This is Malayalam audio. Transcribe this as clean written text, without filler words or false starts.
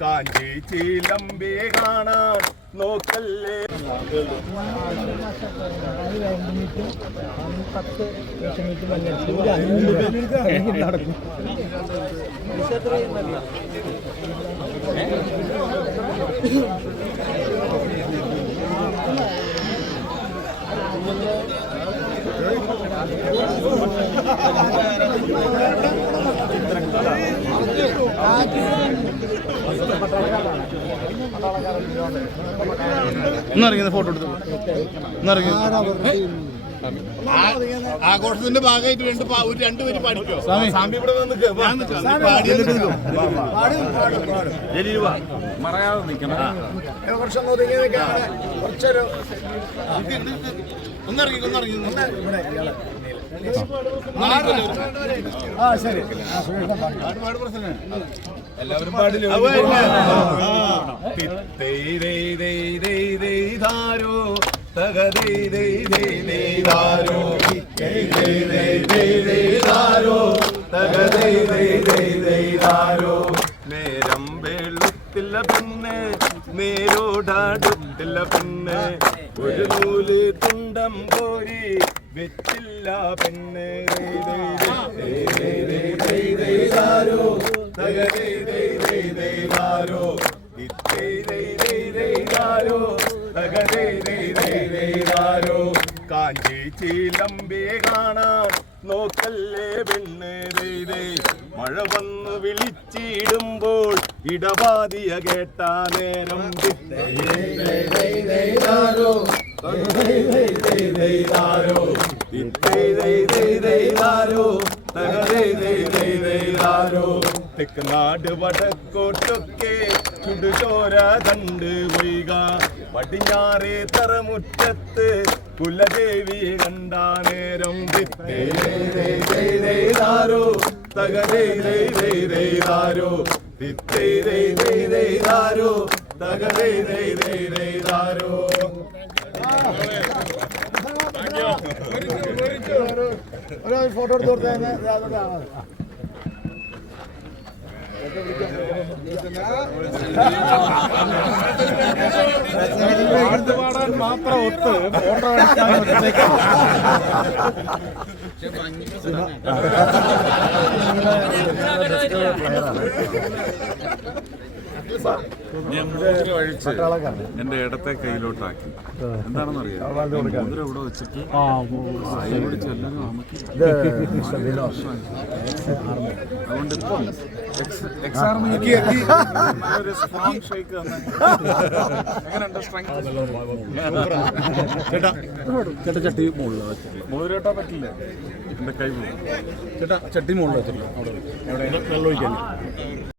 കാഞ്ചി ചീലമ്പേ കാണാൻ നോക്കല്ലേ. നടക്കും. ഫോട്ടോ എടുത്തു ആഘോഷത്തിന്റെ ഭാഗമായിട്ട് രണ്ടുപേര് പാടിക്കോ. സ്വാമി ഇവിടെ മറയാതെ നിൽക്കണം. എല്ലാവരും പാടില്ലോ. നേരം വെളുത്തില്ല പിന്നെ നേരോടാടുത്തില്ല പിന്നെ ഒരു നൂല് തുണ്ടം കോരി വെച്ചില്ല പിന്നെ കാഞ്ചി ചീലമ്പേ കാണാൻ നോക്കല്ലേ പെണ്ണ്. മഴ വന്ന് വിളിച്ചിടുമ്പോൾ ഇടവാദിയ കേട്ട നേരം തെക്കുനാട് വടക്കോട്ടൊക്കെ ചുടുചോര കണ്ട് വൈക പടിഞ്ഞാറേ തറമുറ്റത്ത് കുലദേവിയെ കണ്ട നേരം തകരോ ഫോട്ടോ എടുത്ത് കൊടുത്തേ. പാടാൻ മാത്രം ഒത്ത് ഫോട്ടോ ഞാൻ മുദ്ര അഴിച്ച് എന്റെ ഇടത്തെ കയ്യിലോട്ടാക്കി. എന്താണെന്ന് അറിയാം, മുദ്ര ഇവിടെ വെച്ചിട്ട് ഇവിടെ ചെല്ലാനും അതുകൊണ്ട് ഇപ്പം സ്ട്രോങ് ഷേക്ക് എങ്ങനെയുണ്ട്? ചേട്ടാ ചട്ടി മുകളിൽ മുതിരേട്ടാ പറ്റില്ല, എന്റെ കൈ പോകും. ചേട്ടാ ചട്ടി മുകളിൽ വെച്ചിട്ടില്ല. അവിടെ വെള്ളം ഒഴിക്കാൻ